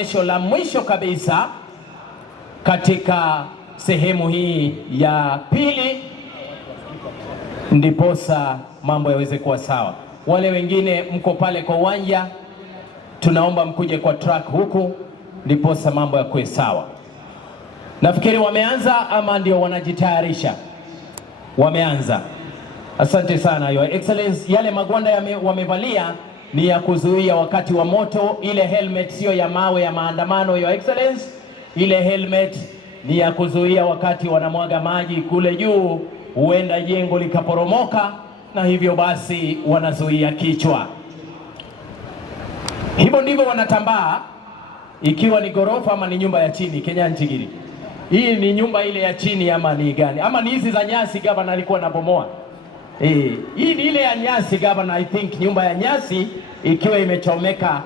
Onyesho la mwisho kabisa katika sehemu hii ya pili, ndiposa mambo yaweze kuwa sawa. Wale wengine mko pale kwa uwanja, tunaomba mkuje kwa track huku, ndiposa mambo yakuwe sawa. Nafikiri wameanza ama ndio wanajitayarisha? Wameanza. Asante sana Your Excellence. Yale magwanda wamevalia ni ya kuzuia wakati wa moto. Ile helmet sio ya mawe ya maandamano, Your Excellence. Ile helmet ni ya kuzuia wakati wanamwaga maji kule juu, huenda jengo likaporomoka, na hivyo basi wanazuia kichwa. Hivyo ndivyo wanatambaa, ikiwa ni gorofa ama ni nyumba ya chini. Kenya Nchigiri, hii ni nyumba ile ya chini ama ni gani? Ama ni hizi za nyasi gavana alikuwa anabomoa? Hii ni ile ya nyasi gavana, I think nyumba ya nyasi ikiwa imechomeka,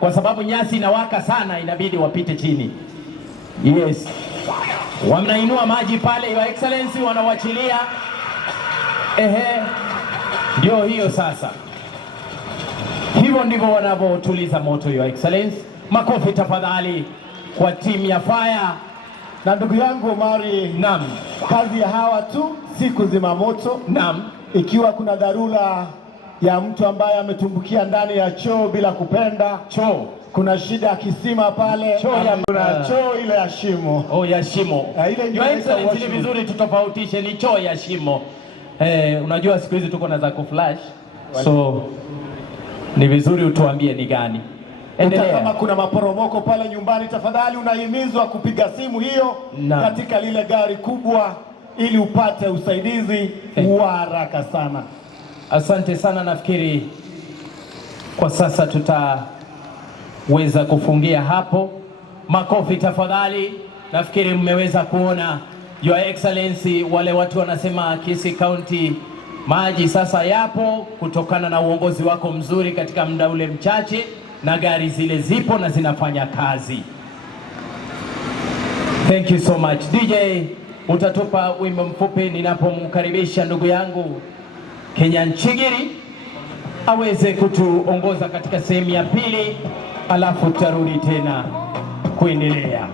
kwa sababu nyasi inawaka sana, inabidi wapite chini. Yes, wanainua maji pale Your Excellency, wanawachilia. Ndio hiyo sasa. Hivyo ndivyo wanavyotuliza moto Your Excellency. Makofi tafadhali kwa timu ya fire. Na ndugu yangu Omari, naam, kazi ya hawa tu si kuzima moto. Naam. Ikiwa kuna dharura ya mtu ambaye ametumbukia ndani ya choo bila kupenda, kuna shida ya kisima pale, kuna choo ile ya shimo. Ya shimo. Your Excellency, ni vizuri tutofautishe, ni choo ya shimo. Unajua siku hizi tuko na za kuflash, so ni vizuri utuambie ni gani. Kama kuna maporomoko pale nyumbani, tafadhali unahimizwa kupiga simu hiyo katika lile gari kubwa ili upate usaidizi wa haraka sana. Asante sana. Nafikiri kwa sasa tutaweza kufungia hapo. Makofi tafadhali. Nafikiri mmeweza kuona Your Excellency, wale watu wanasema Kisii County maji sasa yapo kutokana na uongozi wako mzuri katika muda ule mchache, na gari zile zipo na zinafanya kazi. Thank you so much. DJ, utatupa wimbo mfupi ninapomkaribisha ndugu yangu Kenya Nchigiri aweze kutuongoza katika sehemu ya pili, alafu tutarudi tena kuendelea.